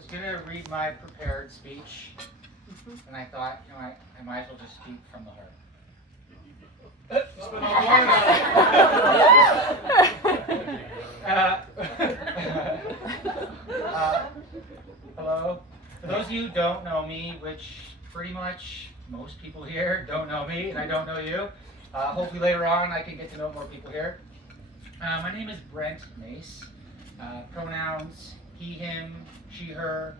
was going to read my prepared speech, and I thought, I might as well just speak from the heart. Hello. For those of you who don't know me, which pretty much most people here don't know me, and I don't know you, hopefully later on I can get to know more people here. My name is Brent Mace. Pronouns he, him, she, her,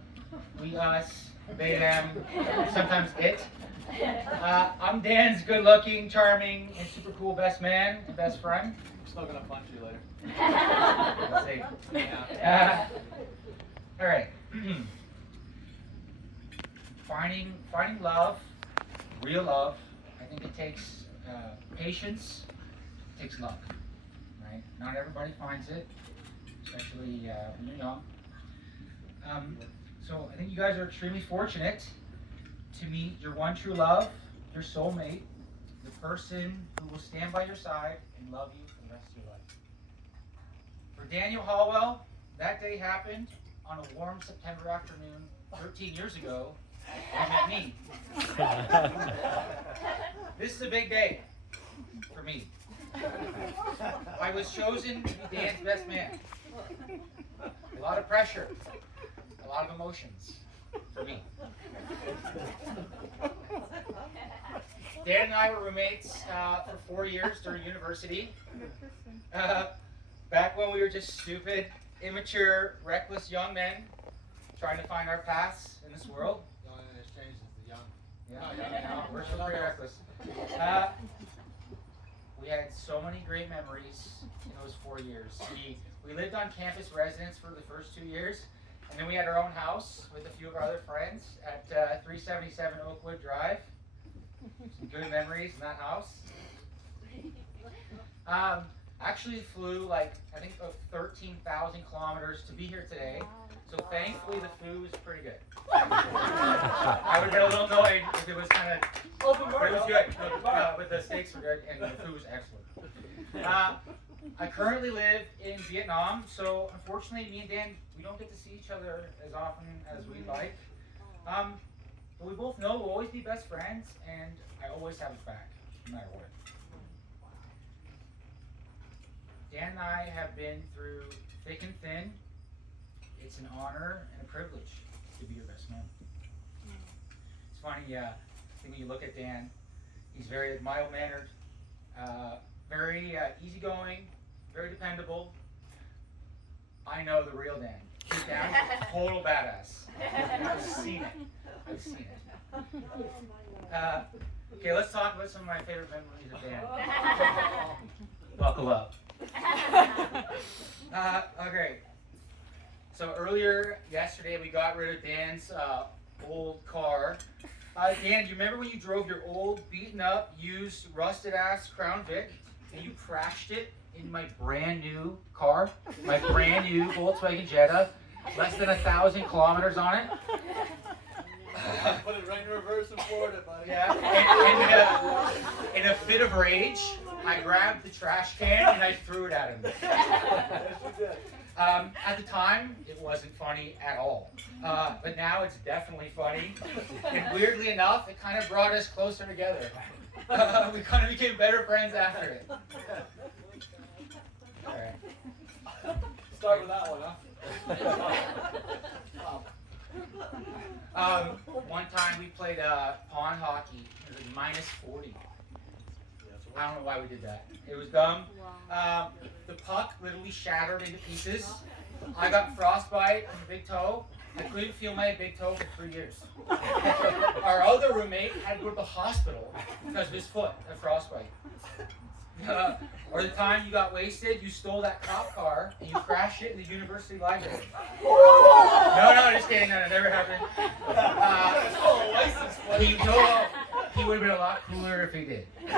we, us, they, them, sometimes it. I'm Dan's good-looking, charming, and super cool best man and best friend. I'm still gonna punch you later. Let's see. All right. Finding love, real love. I think it takes patience. It takes luck. Right? Not everybody finds it, especially when you're young. So I think you guys are extremely fortunate to meet your one true love, your soulmate, the person who will stand by your side and love you for the rest of your life. For Daniel Hallwell, that day happened on a warm September afternoon 13 years ago when he met me. This is a big day for me. I was chosen to be Dan's best man. A lot of pressure, a lot of emotions for me. Dan and I were roommates for 4 years during university. Back when we were just stupid, immature, reckless young men trying to find our paths in this world. The only thing that's changed is the young. Yeah, we're still pretty reckless. We had so many great memories in those 4 years. We lived on campus residence for the first 2 years, and then we had our own house with a few of our other friends at 377 Oakwood Drive. Some good memories in that house. Actually flew I think about 13,000 kilometers to be here today. So thankfully the food was pretty good. I would have been a little annoyed if it was kind of open bar. It was good, but the steaks were good and the food was excellent. I currently live in Vietnam, so unfortunately me and Dan, we don't get to see each other as often as we'd like. But we both know we'll always be best friends, and I always have his back, no matter what. Dan and I have been through thick and thin. It's an honor and a privilege to be your best man. It's funny, I think when you look at Dan, he's very mild-mannered, very easygoing, very dependable. I know the real Dan. Deep down, total badass. I've seen it. Okay, let's talk about some of my favorite memories of Dan. Buckle up. Okay. So earlier yesterday we got rid of Dan's old car. Dan, do you remember when you drove your old, beaten up, used, rusted ass Crown Vic and you crashed it in my brand new car? My brand new Volkswagen Jetta, less than 1,000 kilometers on it. Put it right in reverse in Florida, buddy. Yeah. In a fit of rage, I grabbed the trash can and I threw it at him. Yes, you did. At the time, it wasn't funny at all. But now it's definitely funny. And weirdly enough, it kind of brought us closer together. We kind of became better friends after it. All right. Start with that one, huh? One time we played pond hockey. It was like -40. I don't know why we did that. It was dumb. The puck literally shattered into pieces. I got frostbite on the big toe. I couldn't feel my big toe for 3 years. Our other roommate had to go to the hospital because of his foot, a frostbite. Or the time you got wasted, you stole that cop car and you crashed it in the university library. No, just kidding. No, never happened. He would have been a lot cooler if he did. I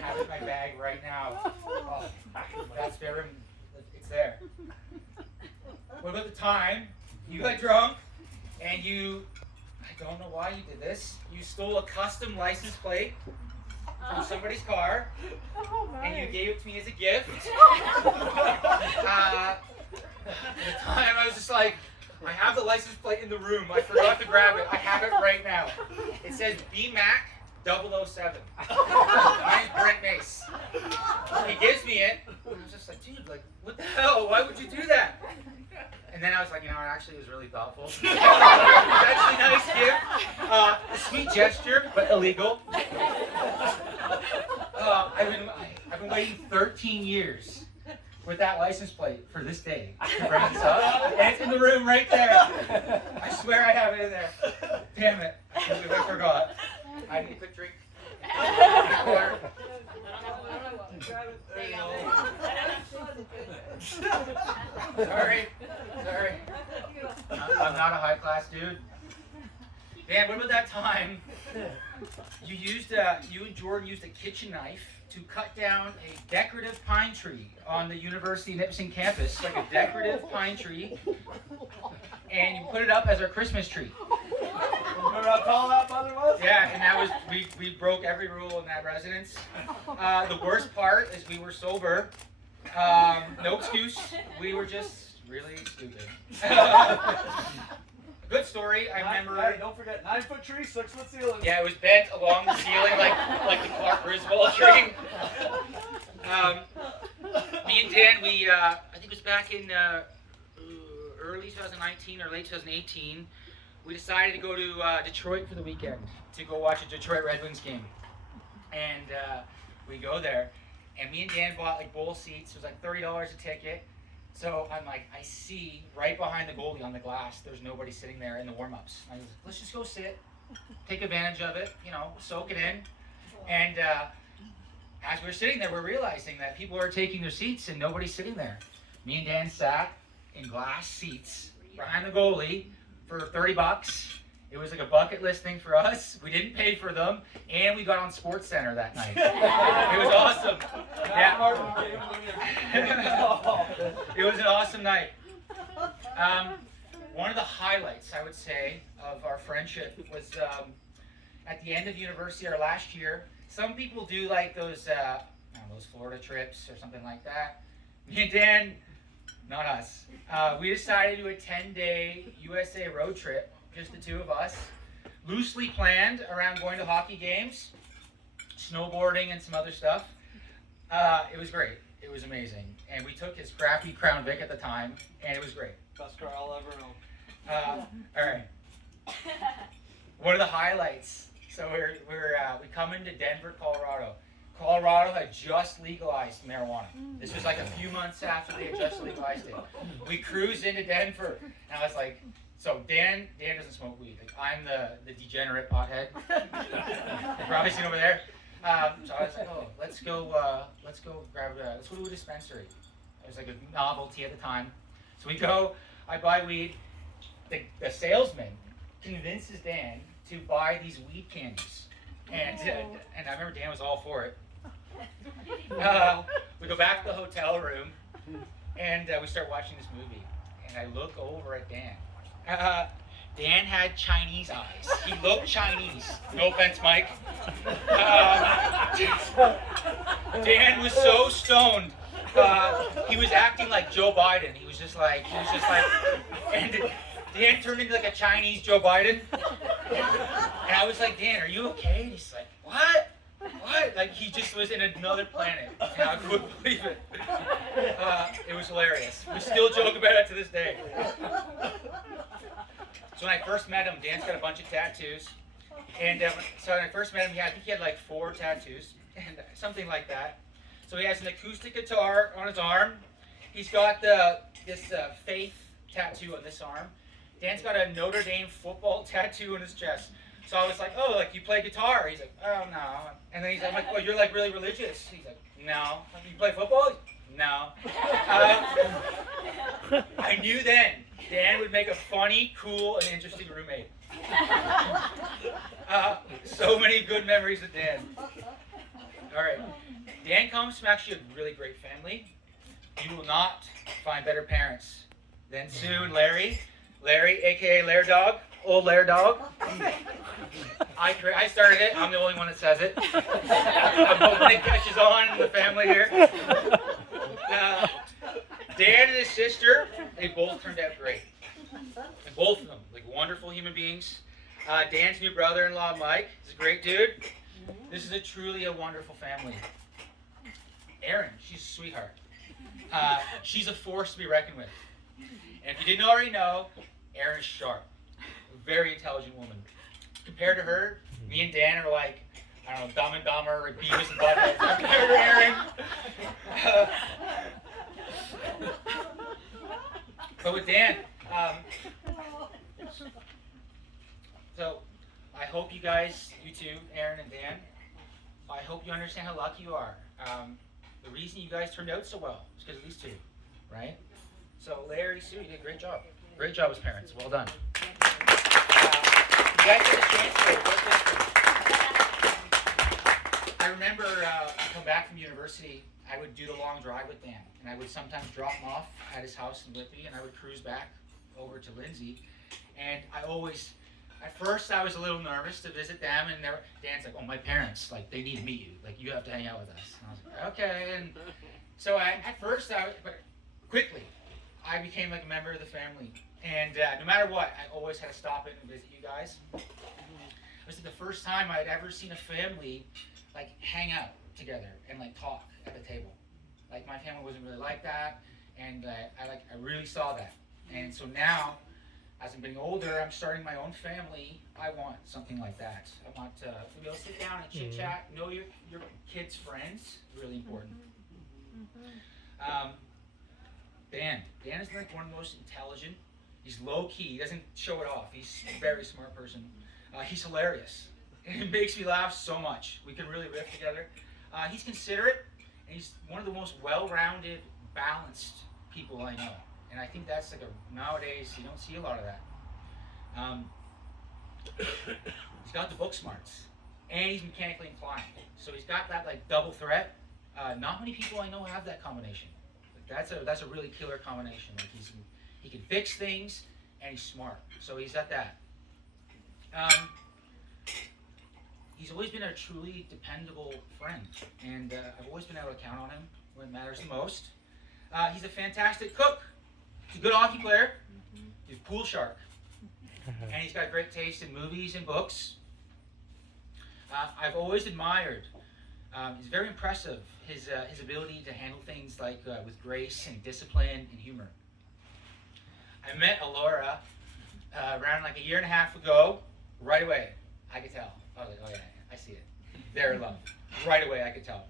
have it in my bag right now. Oh, that's there. It's there. What about the time you got drunk and I don't know why you did this, you stole a custom license plate from somebody's car, and you gave it to me as a gift. At the time, I was just like, I have the license plate in the room. I forgot to grab it. I have it right now. It says BMAC 007. My name's Brent Mace. He gives me it. I was just like, dude, like, what the hell? Why would you do that? And then I was like, you know, it actually was really thoughtful. It was actually a nice gift. A sweet gesture, but illegal. I've been waiting 13 years with that license plate for this day to bring this up. And it's in the room right there. I swear I have it in there. Damn it. I forgot. I need a quick drink. Water. Sorry. I'm not a high class dude. Man, what about that time you and Jordan used a kitchen knife to cut down a decorative pine tree on the University of Nipissing campus, like a decorative pine tree, and you put it up as our Christmas tree. Remember how tall that mother was? Yeah, and that was, we broke every rule in that residence. The worst part is we were sober. No excuse. We were just really stupid. Good story. I remember. Hey, don't forget, 9-foot tree, 6-foot ceiling. Yeah, it was bent along the ceiling like the Clark Griswold tree. Me and Dan, I think it was back in early 2019 or late 2018. We decided to go to Detroit for the weekend to go watch a Detroit Red Wings game. And we go there, and me and Dan bought like bowl seats. It was like $30 a ticket. So I'm like, I see right behind the goalie on the glass, there's nobody sitting there in the warm-ups. I was like, let's just go sit, take advantage of it, you know, soak it in. And as we're sitting there, we're realizing that people are taking their seats and nobody's sitting there. Me and Dan sat in glass seats behind the goalie for $30. It was like a bucket list thing for us. We didn't pay for them, and we got on Sports Center that night. It was awesome. Yeah. It was an awesome night. One of the highlights, I would say, of our friendship was at the end of university, our last year. Some people do like those Florida trips or something like that. Me and Dan, not us. We decided to do a 10-day USA road trip, just the two of us, loosely planned around going to hockey games, snowboarding, and some other stuff. It was great. It was amazing. And we took his crappy Crown Vic at the time, and it was great. Best car I'll ever own. All right. One of the highlights. So we come into Denver, Colorado. Colorado had just legalized marijuana. This was like a few months after they had just legalized it. We cruise into Denver, and I was like, so Dan doesn't smoke weed. Like, I'm the degenerate pothead. You've probably seen over there. So I was like, oh, let's go grab let's go to a dispensary. It was like a novelty at the time. So we go, I buy weed. The salesman convinces Dan to buy these weed candies. And I remember Dan was all for it. We go back to the hotel room, and we start watching this movie. And I look over at Dan. Dan had Chinese eyes. He looked Chinese. No offense, Mike. Dan was so stoned. He was acting like Joe Biden. He was just like, and Dan turned into like a Chinese Joe Biden. And I was like, Dan, are you okay? And he's like, what? Like, he just was in another planet. And I couldn't believe it. It was hilarious. We still joke about it to this day. So when I first met him, Dan's got a bunch of tattoos. And so when I first met him, I think he had like 4 tattoos, and something like that. So he has an acoustic guitar on his arm. He's got this faith tattoo on this arm. Dan's got a Notre Dame football tattoo on his chest. So I was like, oh, like, you play guitar? He's like, oh, no. And then I'm like, well, you're like really religious. He's like, no. You play football? No. I knew then Dan would make a funny, cool, and interesting roommate. So many good memories with Dan. All right. Dan comes from actually a really great family. You will not find better parents than Sue and Larry. Larry, a.k.a. Lair Dog. Old Lair Dog. I started it. I'm the only one that says it. I'm hoping it catches on in the family here. Dan and his sister, they both turned out great. And both of them, like wonderful human beings. Dan's new brother-in-law, Mike, is a great dude. This is truly a wonderful family. Erin, she's a sweetheart. She's a force to be reckoned with. And if you didn't already know, Erin is sharp. A very intelligent woman. Compared to her, me and Dan are like, I don't know, Dumb and Dumber, or Beavis and Butthead. Compared to Erin. But with Dan, so I hope you guys, you two, Erin and Dan, I hope you understand how lucky you are. The reason you guys turned out so well is because of these two, right? So Larry, Sue, you did a great job. Great job as parents. Well done. You guys get a chance to work this. I remember I come back from university, I would do the long drive with Dan, and I would sometimes drop him off at his house in Whitby, and I would cruise back over to Lindsay. And I always, at first I was a little nervous to visit them, and Dan's like, oh, my parents, like, they need to meet you. Like, you have to hang out with us. And I was like, okay. And so but quickly, I became like a member of the family. And no matter what, I always had to stop in and visit you guys. It was the first time I'd ever seen a family, like, hang out together and, like, talk at the table. Like, my family wasn't really like that, and I really saw that. And so now, as I'm getting older, I'm starting my own family. I want something like that. I want to be able to sit down and chit chat, know your kids' friends. Really important. Dan is like one of the most intelligent. He's low key. He doesn't show it off. He's a very smart person. He's hilarious. It makes me laugh so much. We can really riff together. He's considerate, and he's one of the most well-rounded, balanced people I know. And I think that's like nowadays, you don't see a lot of that. He's got the book smarts, and he's mechanically inclined. So he's got that like double threat. Not many people I know have that combination. Like, that's a really killer combination. Like he can fix things, and he's smart. So he's at that. He's always been a truly dependable friend, and I've always been able to count on him when it matters the most. He's a fantastic cook. He's a good hockey player. He's a pool shark. And he's got great taste in movies and books. I've always admired, he's very impressive, his ability to handle things like with grace and discipline and humor. I met Alora around like a year and a half ago. Right away, I could tell. I was like, oh yeah, I see it. They're in love. Right away, I could tell.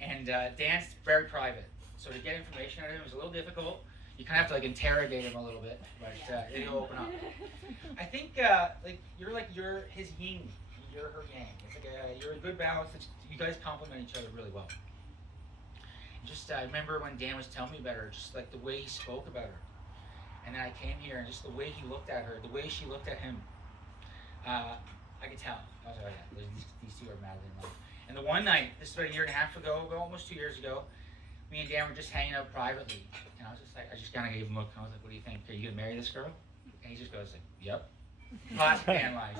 And Dan's very private, so to get information out of him is a little difficult. You kind of have to like interrogate him a little bit, but he'll open up. I think you're his yin, you're her yang. It's like you're a good balance. You guys complement each other really well. Just I remember when Dan was telling me about her, just like the way he spoke about her, and then I came here and just the way he looked at her, the way she looked at him. I could tell. I was like, oh yeah, these two are madly in love. And the one night, this is about a year and a half ago, almost 2 years ago, me and Dan were just hanging out privately. And I was just like, I just kind of gave him a look. I was like, what do you think? Are you going to marry this girl? And he just goes like, yep. Classic Dan lies.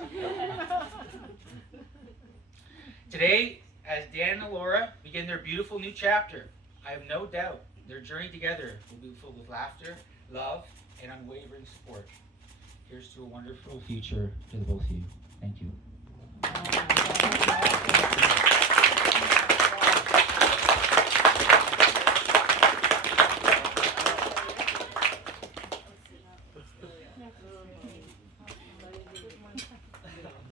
Today, as Dan and Laura begin their beautiful new chapter, I have no doubt their journey together will be filled with laughter, love, and unwavering support. Here's to a wonderful future to the both of you. Thank you.